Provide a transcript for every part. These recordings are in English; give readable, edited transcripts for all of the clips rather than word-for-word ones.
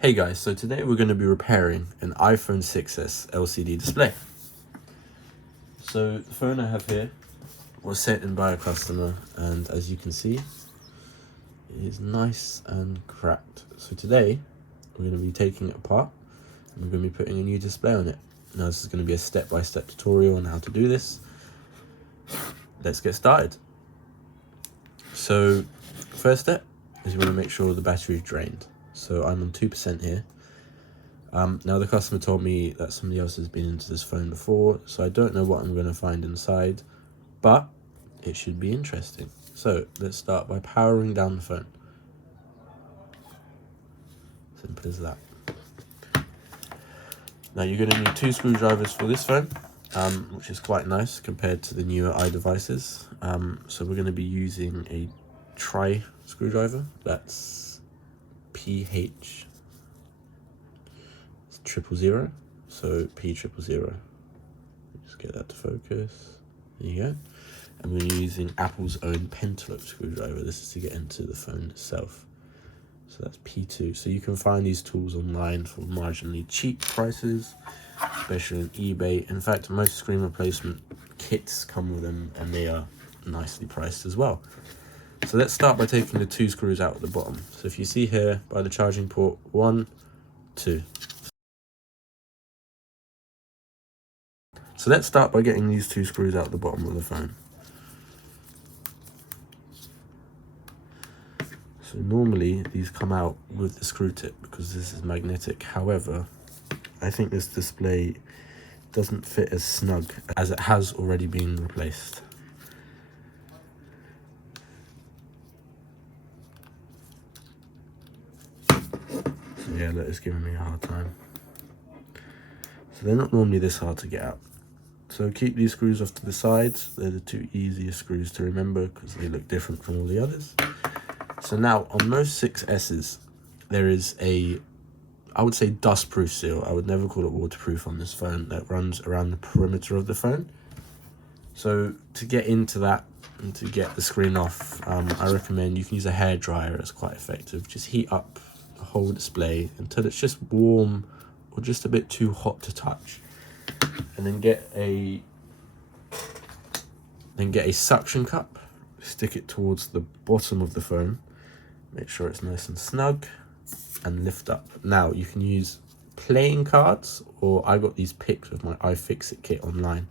Hey guys, so today we're going to be repairing an iPhone 6s LCD display. So the phone I have here was sent in by a customer, and as you can see, it is nice and cracked. So today we're going to be taking it apart and we're going to be putting a new display on it. Now this is going to be a step-by-step tutorial on how to do this. Let's get started. So first step is you want to make sure the battery is drained. So I'm on 2% here. Now the customer told me that somebody else has been into this phone before, so I don't know what I'm going to find inside, but it should be interesting. So let's start by powering down the phone. Simple as that. Now you're going to need 2 screwdrivers for this phone, which is quite nice compared to the newer iDevices. So we're going to be using a tri screwdriver. That's PH 000, so P000. Just get that to focus. There you go. And we're using Apple's own pentalobe screwdriver. This is to get into the phone itself. So that's P2. So you can find these tools online for marginally cheap prices, especially on eBay. In fact, most screen replacement kits come with them, and they are nicely priced as well. So let's start by taking the 2 screws out at the bottom. So if you see here by the charging port, 1, 2. So let's start by getting these 2 screws out the bottom of the phone. So normally these come out with the screw tip because this is magnetic. However, I think this display doesn't fit as snug as it has already been replaced. So yeah, that is giving me a hard time. So they're not normally this hard to get out. So keep these screws off to the sides. They're the 2 easiest screws to remember because they look different from all the others. So now on most 6Ss, there is a, I would say, dust-proof seal. I would never call it waterproof on this phone, that runs around the perimeter of the phone. So to get into that and to get the screen off, I recommend you can use a hairdryer. It's quite effective. Just heat up the whole display until it's just warm or just a bit too hot to touch. And then get a suction cup, stick it towards the bottom of the phone, make sure it's nice and snug, and lift up. Now you can use playing cards, or I got these picked with my iFixit kit online.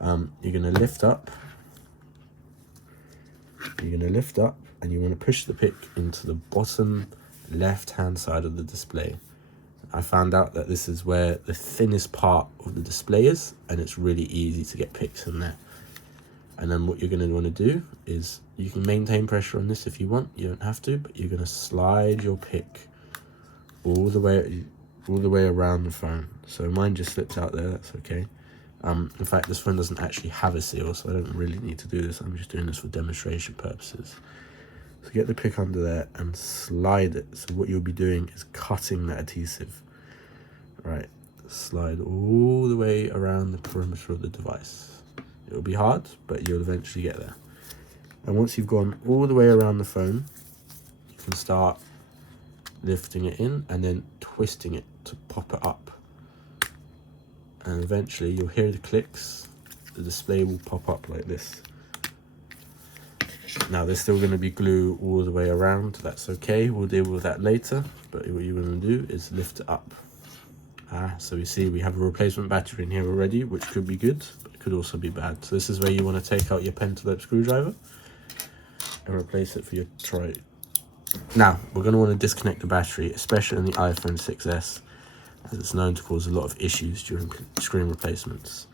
You're gonna lift up, and you want to push the pick into the bottom left hand side of the display. I found out that this is where the thinnest part of the display is, and it's really easy to get picks in there. And then what you're going to want to do is, you can maintain pressure on this if you want, you don't have to, but you're going to slide your pick all the way around the phone. So mine just slipped out there, that's okay. In fact, this phone doesn't actually have a seal, so I don't really need to do this. I'm just doing this for demonstration purposes. So get the pick under there and slide it. So what you'll be doing is cutting that adhesive. Right, slide all the way around the perimeter of the device. It'll be hard, but you'll eventually get there. And once you've gone all the way around the phone, you can start lifting it in and then twisting it to pop it up. And eventually you'll hear the clicks. The display will pop up like this. Now there's still going to be glue all the way around. That's okay, we'll deal with that later. But what you're going to do is lift it up. So we see we have a replacement battery in here already, which could be good, but it could also be bad. So this is where you want to take out your pentalobe screwdriver and replace it for your tri. Now we're going to want to disconnect the battery, especially in the iPhone 6s, as it's known to cause a lot of issues during screen replacements.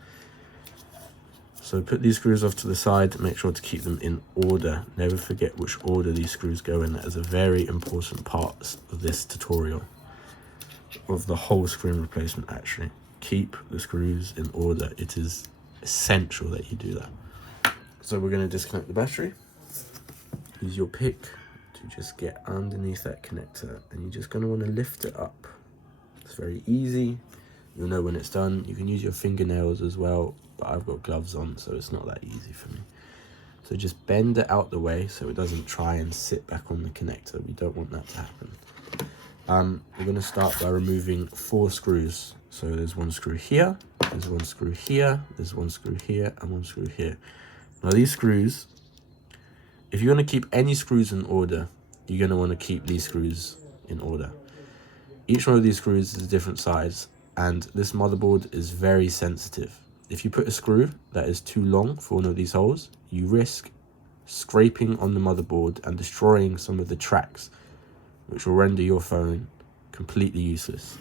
So put these screws off to the side, make sure to keep them in order. Never forget which order these screws go in. That is a very important part of this tutorial, of the whole screen replacement actually. Keep the screws in order. It is essential that you do that. So we're going to disconnect the battery. Use your pick to just get underneath that connector, and you're just going to want to lift it up. It's very easy. You'll know when it's done. You can use your fingernails as well, but I've got gloves on, so it's not that easy for me. So just bend it out the way so it doesn't try and sit back on the connector. We don't want that to happen. We're going to start by removing 4 screws. So there's 1 screw here, there's 1 screw here, there's 1 screw here, and 1 screw here. Now these screws, if you're going to keep any screws in order, you're going to want to keep these screws in order. Each one of these screws is a different size, and this motherboard is very sensitive. If you put a screw that is too long for one of these holes, you risk scraping on the motherboard and destroying some of the tracks, which will render your phone completely useless,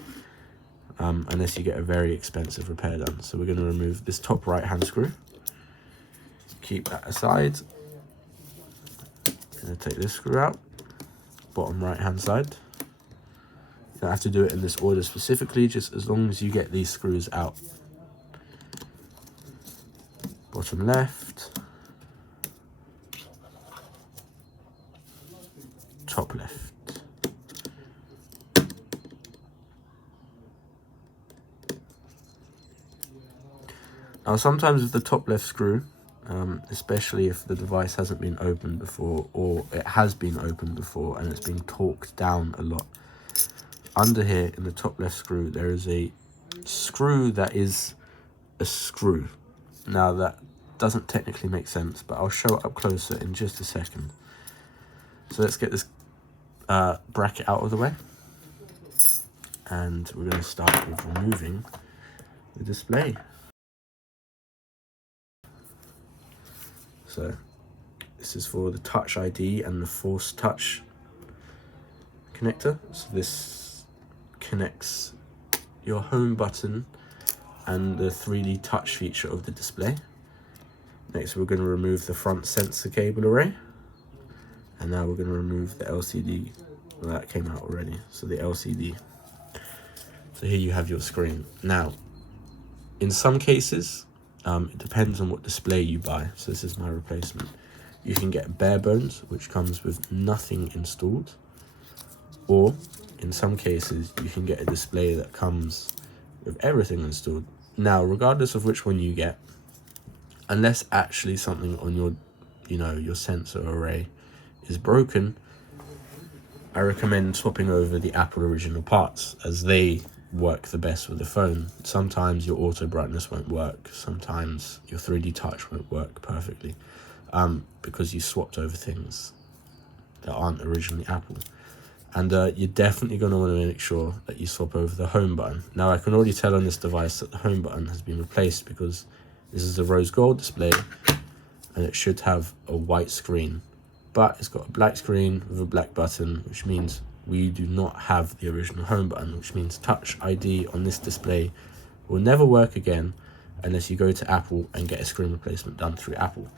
unless you get a very expensive repair done. So we're going to remove this top right hand screw, keep that aside. Going to take this screw out, bottom right hand side. You don't have to do it in this order specifically, just as long as you get these screws out. Bottom left, top left. Now sometimes with the top left screw, especially if the device hasn't been opened before, or it has been opened before and it's been torqued down a lot, under here in the top left screw there is a screw that is a screw. Now that doesn't technically make sense, but I'll show it up closer in just a second. So let's get this bracket out of the way, and we're going to start with removing the display. So this is for the Touch ID and the Force Touch connector. So this connects your home button and the 3D touch feature of the display. Next we're going to remove the front sensor cable array, and now we're going to remove the LCD. Well, that came out already, so the LCD. So here you have your screen. Now in some cases, it depends on what display you buy. So this is my replacement. You can get bare bones, which comes with nothing installed, or in some cases you can get a display that comes with everything installed. Now regardless of which one you get, unless actually something on your your sensor array is broken, I recommend swapping over the Apple original parts, as they work the best with the phone. Sometimes your auto brightness won't work, sometimes your 3D touch won't work perfectly, because you swapped over things that aren't originally Apple. And you're definitely going to want to make sure that you swap over the home button. Now I can already tell on this device that the home button has been replaced, because this is a rose gold display and it should have a white screen, but it's got a black screen with a black button, which means we do not have the original home button, which means Touch ID on this display will never work again unless you go to Apple and get a screen replacement done through Apple.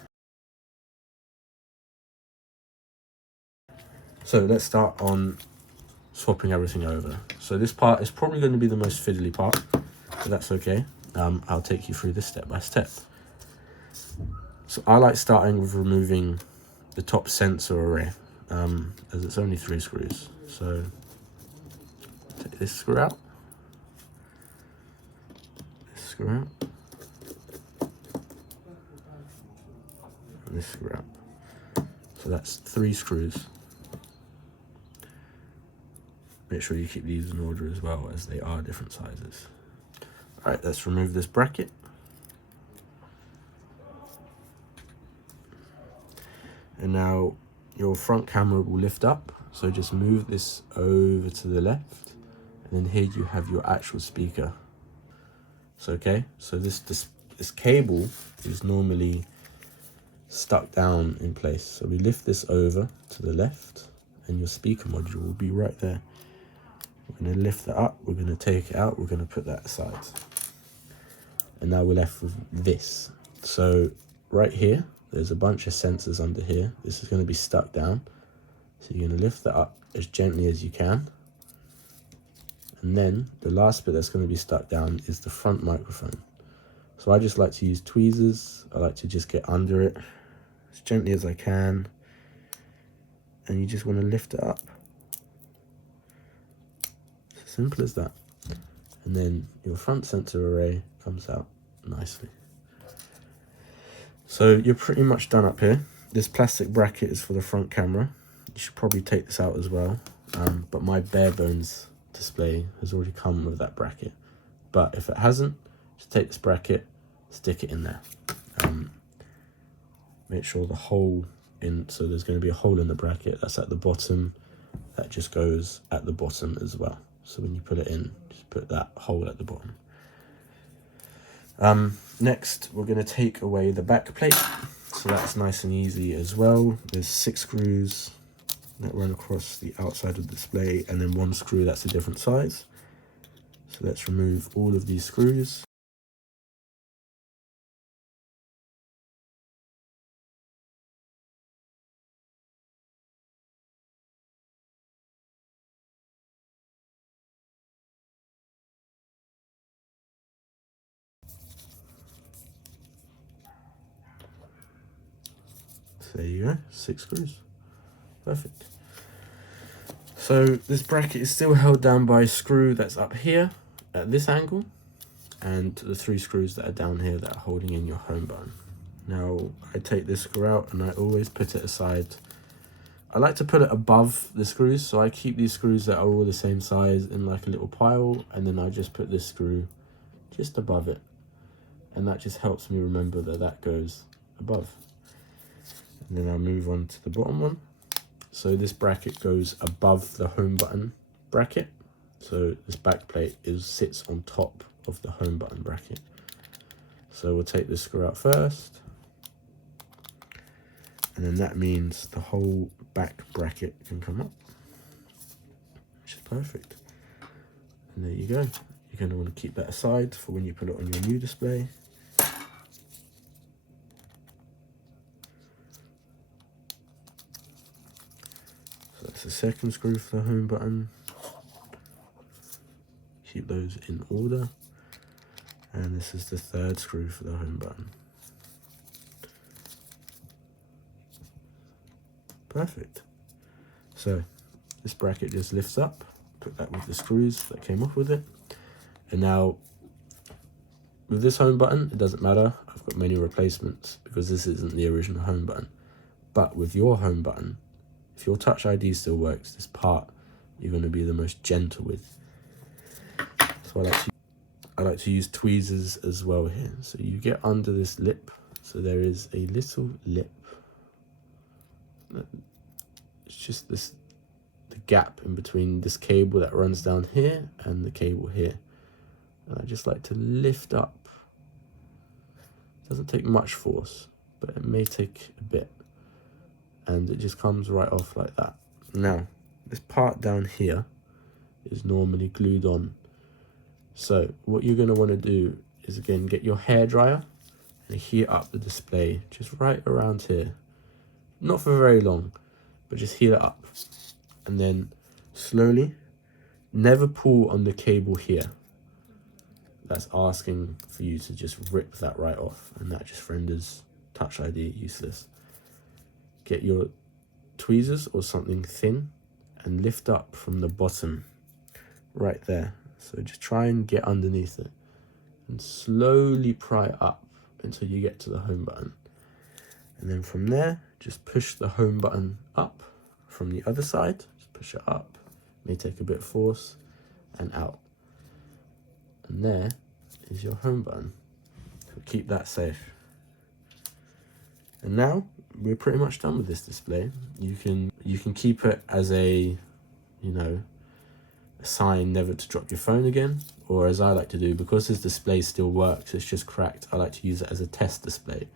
So let's start on swapping everything over. So this part is probably going to be the most fiddly part, but that's okay. I'll take you through this step by step. So I like starting with removing the top sensor array, as it's only 3 screws. So take this screw out, this screw out, and this screw out. So that's 3 screws. Make sure you keep these in order as well, as they are different sizes. Alright, let's remove this bracket. And now your front camera will lift up, so just move this over to the left, and then here you have your actual speaker. So okay, so this cable is normally stuck down in place, so we lift this over to the left and your speaker module will be right there. We're going to lift that up, we're going to take it out, we're going to put that aside, and now we're left with this. So right here there's a bunch of sensors under here. This is going to be stuck down, so you're going to lift that up as gently as you can, and then the last bit that's going to be stuck down is the front microphone. So I just like to use tweezers. I like to just get under it as gently as I can, and you just want to lift it up. It's as simple as that. And then your front sensor array comes out nicely. So you're pretty much done up here. This plastic bracket is for the front camera. You should probably take this out as well. but my bare bones display has already come with that bracket. But if it hasn't, just take this bracket, stick it in there. Make sure the hole in, so there's going to be a hole in the bracket that's at the bottom, that just goes at the bottom as well. So when you put it in, just put that hole at the bottom. Next, we're going to take away the back plate. So that's nice and easy as well. There's 6 screws that run across the outside of the display, and then 1 screw that's a different size. So let's remove all of these screws. So there you go, 6 screws. Perfect. So this bracket is still held down by a screw that's up here at this angle, and the 3 screws that are down here that are holding in your home button. Now I take this screw out and I always put it aside. I like to put it above the screws, so I keep these screws that are all the same size in like a little pile, and then I just put this screw just above it, and that just helps me remember that that goes above. And then I'll move on to the bottom one. So this bracket goes above the home button bracket. So this back plate sits on top of the home button bracket. So we'll take this screw out first. And then that means the whole back bracket can come up, which is perfect. And there you go. You're going to want to keep that aside for when you put it on your new display. So that's the second screw for the home button. Keep those in order. And this is the third screw for the home button. Perfect. So this bracket just lifts up, put that with the screws that came off with it. And now with this home button, it doesn't matter. I've got many replacements because this isn't the original home button. But with your home button, if your Touch ID still works, this part you're going to be the most gentle with. So I like to use tweezers as well here. So you get under this lip. So there is a little lip. It's just the gap in between this cable that runs down here and the cable here. And I just like to lift up. It doesn't take much force, but it may take a bit. And it just comes right off like that. Now, this part down here is normally glued on. So what you're going to want to do is, again, get your hairdryer and heat up the display just right around here. Not for very long, but just heat it up. And then slowly, never pull on the cable here. That's asking for you to just rip that right off, and that just renders Touch ID useless. Get your tweezers or something thin and lift up from the bottom right there. So just try and get underneath it and slowly pry it up until you get to the home button. And then from there, just push the home button up from the other side. Just push it up, may take a bit of force, and out. And there is your home button. So keep that safe. And now we're pretty much done with this display. You can keep it as a, a sign never to drop your phone again, or as I like to do, because this display still works, it's just cracked, I like to use it as a test display.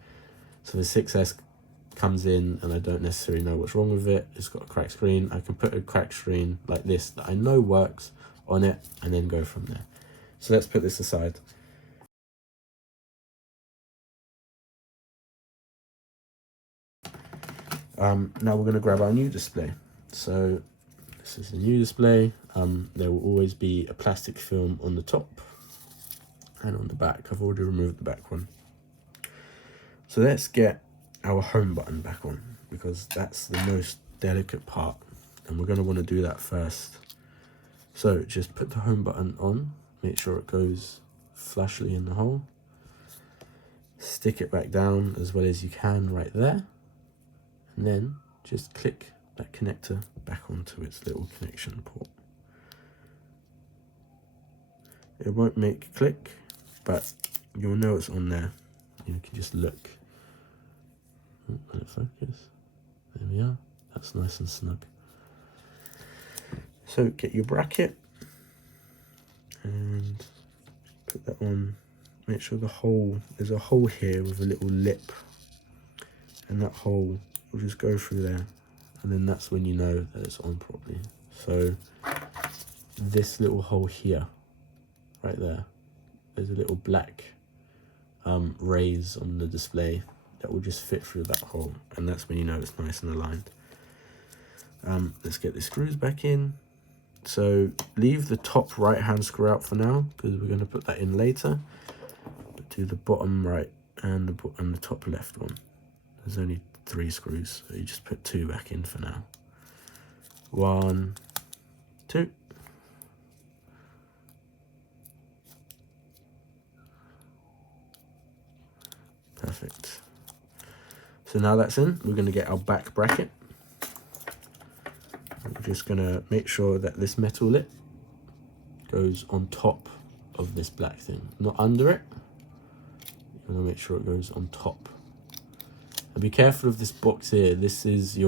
So the 6S comes in and I don't necessarily know what's wrong with it. It's got a cracked screen. I can put a cracked screen like this that I know works on it and then go from there. So let's put this aside. Now we're going to grab our new display. So this is the new display. There will always be a plastic film on the top and on the back. I've already removed the back one. So let's get our home button back on, because that's the most delicate part, and we're going to want to do that first. So just put the home button on, make sure it goes flushly in the hole, stick it back down as well as you can right there, and then just click that connector back onto its little connection port. It won't make a click, but you'll know it's on there. You can just look. Oh, let it focus. There we are. That's nice and snug. So get your bracket and put that on. Make sure there's a hole here with a little lip, and that hole will just go through there, and then that's when you know that it's on properly. So this little hole here, right there, there's a little black rays on the display that will just fit through that hole, and that's when you know it's nice and aligned. Let's get the screws back in. So leave the top right hand screw out for now, because we're going to put that in later. But do the bottom right and the top left one. There's only 3 screws, so you just put 2 back in for now. 1, 2. Perfect. So now that's in, we're going to get our back bracket. We're just going to make sure that this metal lip goes on top of this black thing, not under it. You're going to make sure it goes on top. And be careful of this box here. This is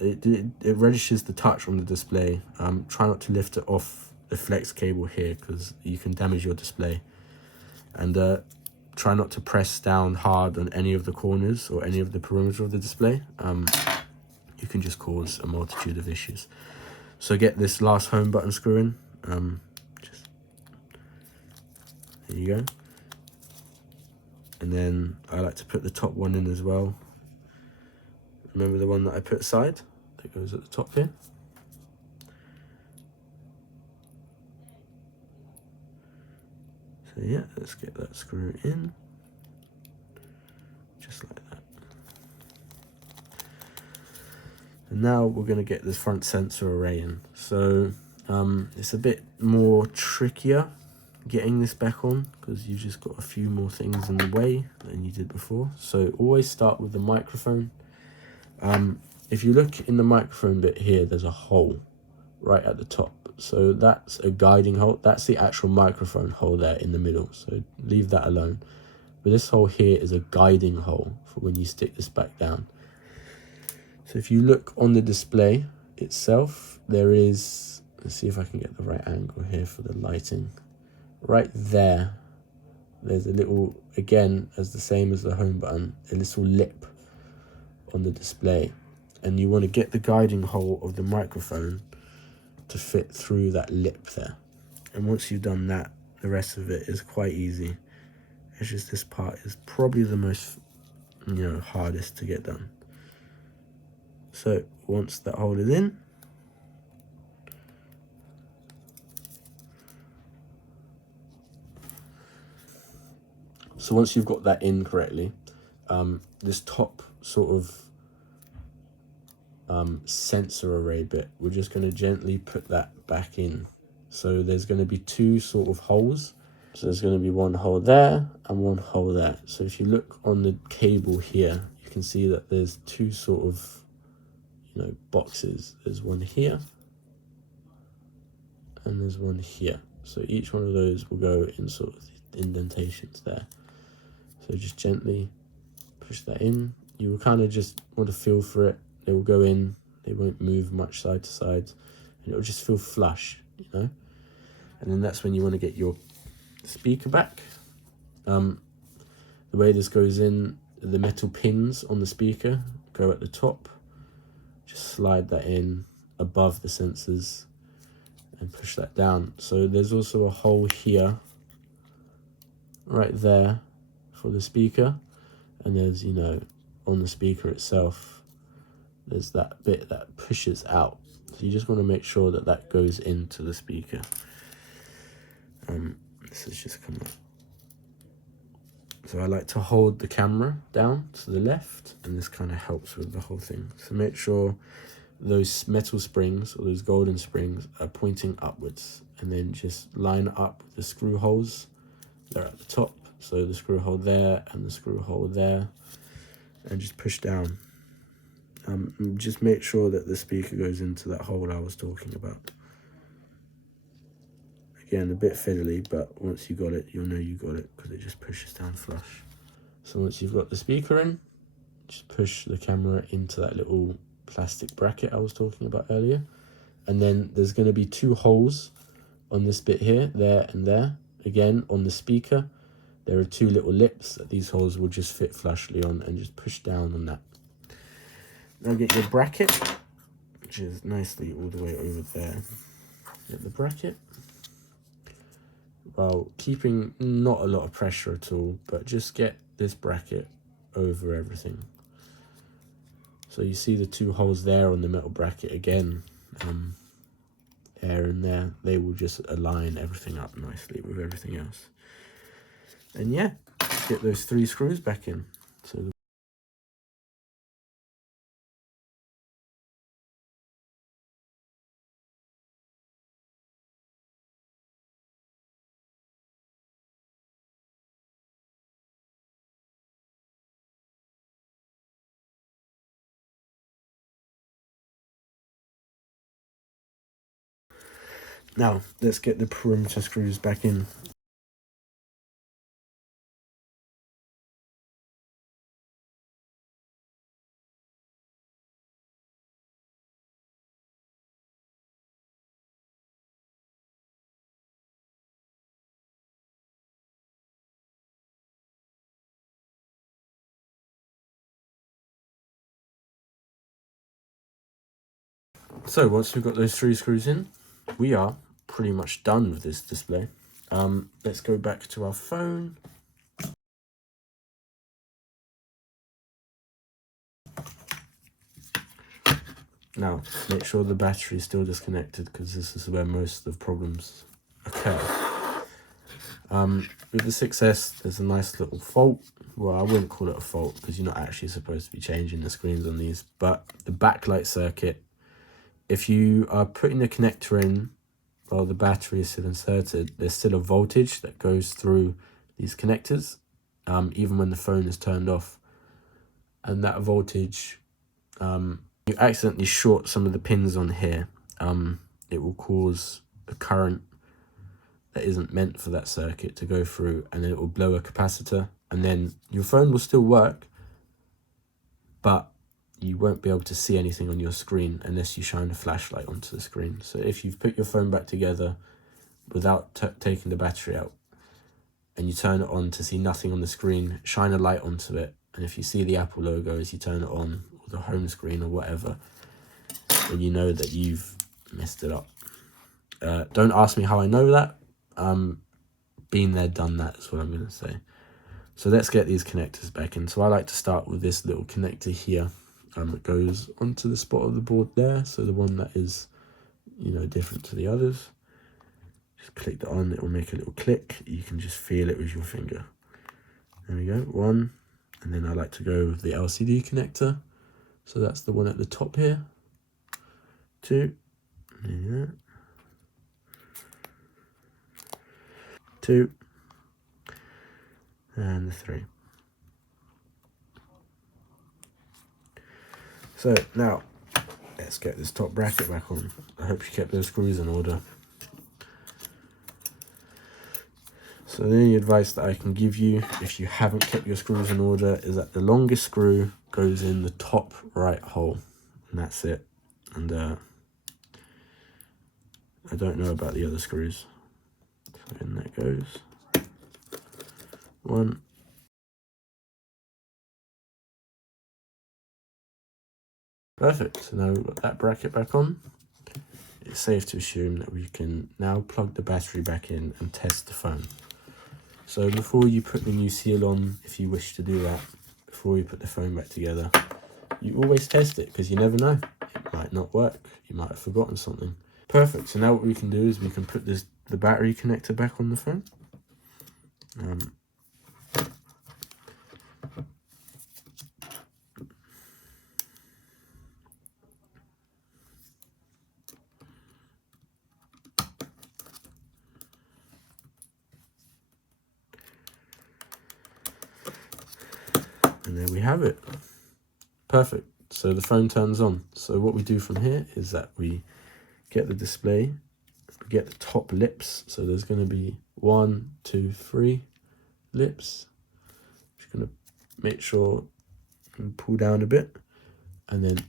it registers the touch on the display. Try not to lift it off the flex cable here, because you can damage your display. And try not to press down hard on any of the corners or any of the perimeter of the display. You can just cause a multitude of issues. So get this last home button screw in. There you go. And then I like to put the top one in as well. Remember the one that I put aside that goes at the top here? So yeah, let's get that screw in, just like that. And now we're going to get this front sensor array in. So it's a bit more trickier getting this back on, because you've just got a few more things in the way than you did before. So always start with the microphone. If you look in the microphone bit here, there's a hole right at the top. So that's a guiding hole. That's the actual microphone hole there in the middle. So leave that alone. But this hole here is a guiding hole for when you stick this back down. So if you look on the display itself, there is, let's see if I can get the right angle here for the lighting. Right there, there's a little, again, as the same as the home button, a little lip on the display. And you want to get the guiding hole of the microphone to fit through that lip there. And once you've done that, the rest of it is quite easy. It's just this part is probably the most, hardest to get done. So once that hole is in, so once you've got that in correctly, this top sort of sensor array bit, we're just going to gently put that back in. So there's going to be 2 sort of holes. So there's going to be one hole there and one hole there. So if you look on the cable here, you can see that there's 2 sort of boxes. There's one here and there's one here. So each one of those will go in sort of indentations there. So just gently push that in. You will kind of just want to feel for it. They will go in, they won't move much side to side, and it will just feel flush, And then that's when you want to get your speaker back. The way this goes in, the metal pins on the speaker go at the top. Just slide that in above the sensors and push that down. So there's also a hole here, right there, for the speaker. And there's, on the speaker itself, there's that bit that pushes out. So you just want to make sure that that goes into the speaker. This has just come up. So I like to hold the camera down to the left, and this kind of helps with the whole thing. So make sure those metal springs or those golden springs are pointing upwards, and then just line up the screw holes. They're at the top. So the screw hole there and the screw hole there, and just push down. Just make sure that the speaker goes into that hole I was talking about. Again, a bit fiddly, but once you got it, you'll know you got it because it just pushes down flush. So once you've got the speaker in, just push the camera into that little plastic bracket I was talking about earlier. And then there's going to be 2 holes on this bit here, there and there. Again, on the speaker, there are 2 little lips that these holes will just fit flushly on, and just push down on that. Now get your bracket, which is nicely all the way over there. Get the bracket, while keeping not a lot of pressure at all, but just get this bracket over everything. So you see the 2 holes there on the metal bracket again, there and there, they will just align everything up nicely with everything else. And yeah, get those 3 screws back in. Now let's get the perimeter screws back in. So once we've got those 3 screws in, we are pretty much done with this display. Let's go back to our phone. Now, make sure the battery is still disconnected, because this is where most of the problems occur. With the 6S, there's a nice little fault. Well, I wouldn't call it a fault, because you're not actually supposed to be changing the screens on these. But the backlight circuit, if you are putting the connector in while the battery is still inserted, there's still a voltage that goes through these connectors, even when the phone is turned off. And that voltage, you accidentally short some of the pins on here, it will cause a current that isn't meant for that circuit to go through, and then it will blow a capacitor, and then your phone will still work, but you won't be able to see anything on your screen unless you shine a flashlight onto the screen. So if you've put your phone back together without taking the battery out, and you turn it on to see nothing on the screen, shine a light onto it, and if you see the Apple logo as you turn it on, or the home screen or whatever, then you know that you've messed it up. Don't ask me how I know that. Been there, done that is what I'm going to say. So let's get these connectors back in. So I like to start with this little connector here. It goes onto the spot of the board there, so the one that is, different to the others. Just click that on, it will make a little click. You can just feel it with your finger. There we go, 1. And then I like to go with the LCD connector. So that's the one at the top here. 2. There. 2. And the 3. So now, let's get this top bracket back on. I hope you kept those screws in order. So the only advice that I can give you, if you haven't kept your screws in order, is that the longest screw goes in the top right hole. And that's it. And I don't know about the other screws. So in that goes. 1. Perfect. So now we've got that bracket back on. It's safe to assume that we can now plug the battery back in and test the phone. So before you put the new seal on, if you wish to do that, before you put the phone back together, you always test it, because you never know. It might not work. You might have forgotten something. Perfect. So now what we can do is we can put the battery connector back on the phone. And there we have it. Perfect. so the phone turns on. So what we do from here is that we get the display, we get the top lips. So there's going to be 1, 2, 3 lips. Just going to make sure and pull down a bit, and then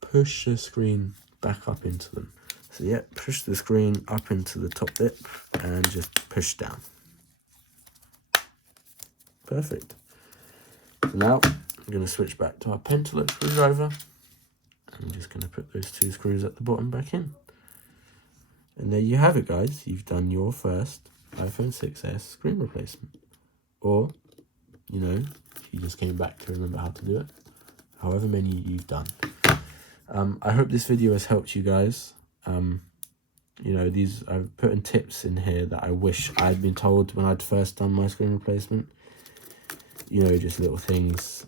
push the screen back up into them. So yeah, push the screen up into the top lip and just push down. Perfect. So now I'm going to switch back to our pentalobe screwdriver. I'm just going to put those 2 screws at the bottom back in. And there you have it, guys. You've done your first iPhone 6s screen replacement. Or, you know, you just came back to remember how to do it. However many you've done. I hope this video has helped you guys. You know, I've put in tips in here that I wish I'd been told when I'd first done my screen replacement. You know, just little things.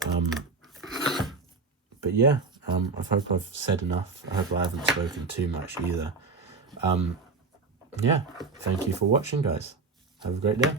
But yeah, I hope I've said enough. I hope I haven't spoken too much either. Yeah, thank you for watching, guys. Have a great day.